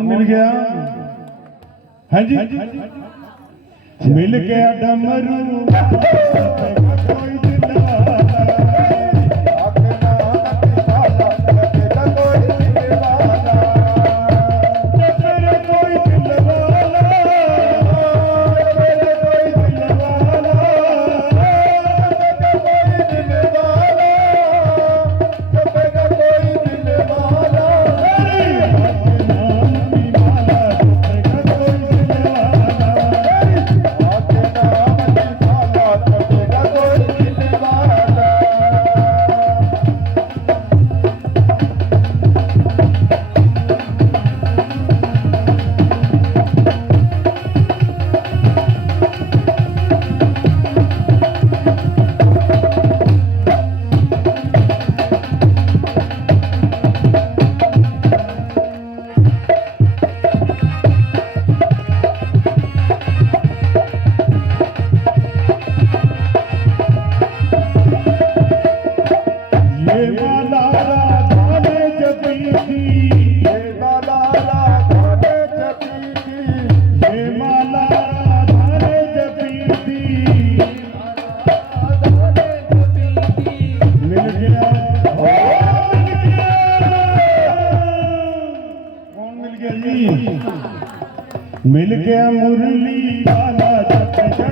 ਮਿਲ ਗਿਆ? ਹਾਂਜੀ। ਮਿਲ ਗਿਆ ਡਮਰੂ। ਕੋਈ ਮਿਲ ਗਿਆ ਮੁਰਲੀ ਵਾਲਾ ਜੱਟ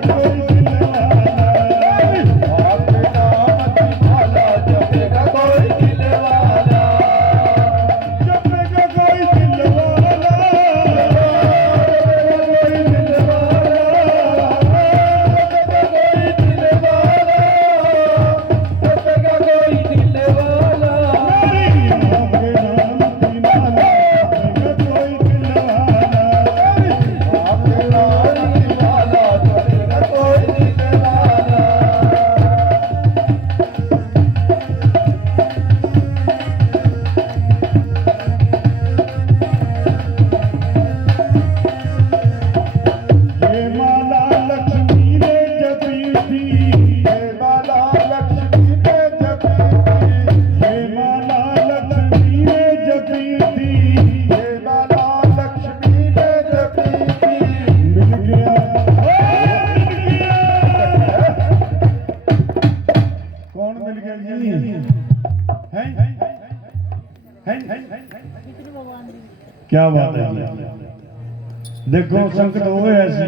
ਕੀ ਬਾਤ ਹੈ ਜੀ। ਦੇਖੋ, ਸੰਕਟ ਹੋਵੇ ਐਸੀ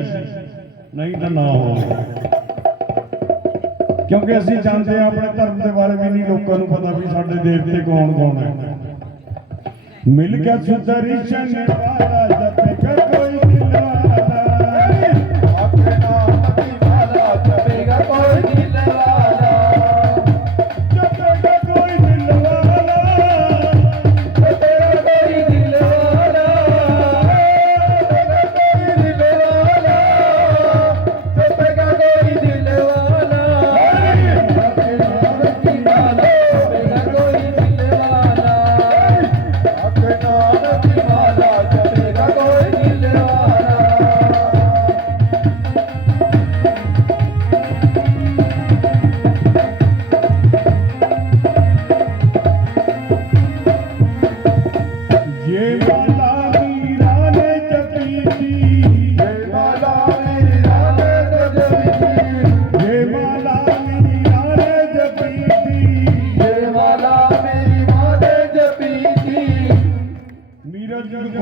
ਨਹੀਂ ਤਾਂ ਨਾ ਹੋ ਕਿਉਂਕਿ ਅਸੀਂ ਜਾਣਦੇ ਆ ਆਪਣੇ ਧਰਮ ਦੇ ਬਾਰੇ ਵੀ ਨਹੀਂ ਲੋਕਾਂ ਨੂੰ ਪਤਾ ਵੀ ਸਾਡੇ ਦੇਵਤੇ ਕੌਣ ਕੌਣ ਹੈ। ਮਿਲ ਕੇ ਸੁਦਰਸ਼ਨ ਵਾਲਾ ਜਪੇ ਕੋਈ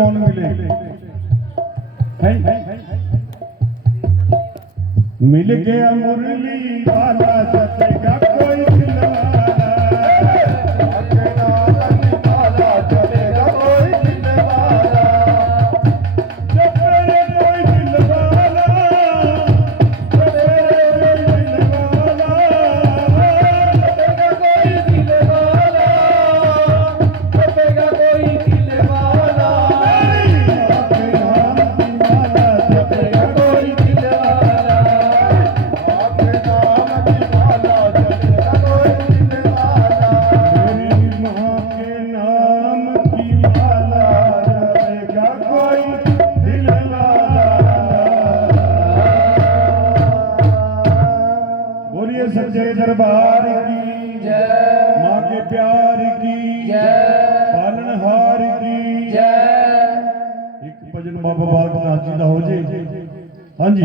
ਕੌਣ ਮਿਲੇ? ਮਿਲ ਗਿਆ ਮੁਰਲੀ ਵਾਲਾ ਸਤੇ ਪਾਲਨਹਾਰ ਕੀ ਜੈ? ਮਾਂ ਕੇ ਪਿਆਰ ਕੀ ਜੈ। ਪਾਲਨਹਾਰ ਕੀ ਜੈ। ਇੱਕ ਭਜਨ ਬਾਬਾ ਬਾਗਨਾਥ ਜੀ ਦਾ ਹੋ ਜੇ। ਹਾਂਜੀ।